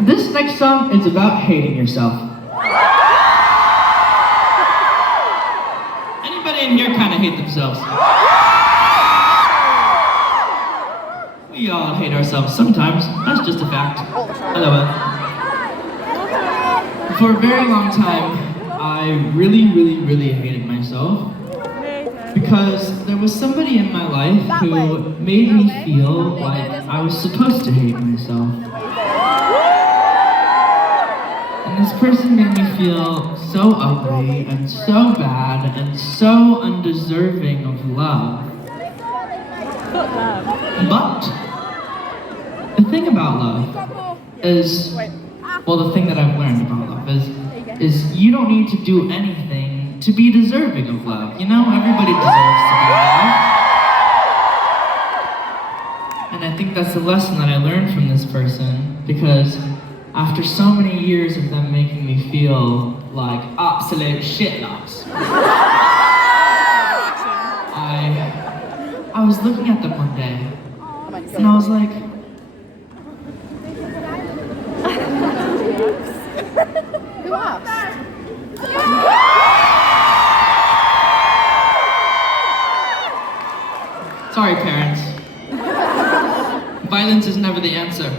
This next song is about hating yourself. Anybody in here kind of hate themselves? We all hate ourselves sometimes. That's just a fact. LOL. For a very long time, I really hated myself because there was somebody in my life who made me feel like I was supposed to hate myself. And this person made me feel so ugly and so bad and so undeserving of love. But the thing about love is, well, the thing that I've learned about love is you don't need to do anything to be deserving of love. You know, everybody deserves to be loved. And I think that's the lesson that I learned from this person, because after so many years of them making me feel like absolute shitlocks, I was looking at them one day, and I was like, who asked? Sorry, parents. Violence is never the answer.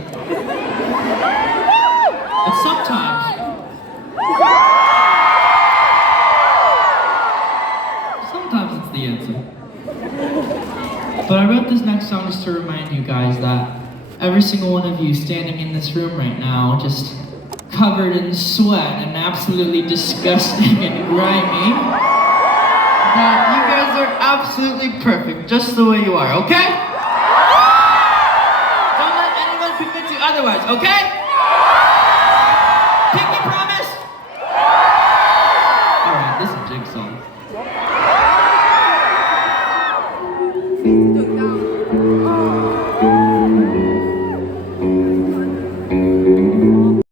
But sometimes it's the answer. But I wrote this next song just to remind you guys that every single one of you standing in this room right now, just covered in sweat and absolutely disgusting and grimy, that you guys are absolutely perfect, just the way you are, okay? Don't let anyone convince you otherwise, okay?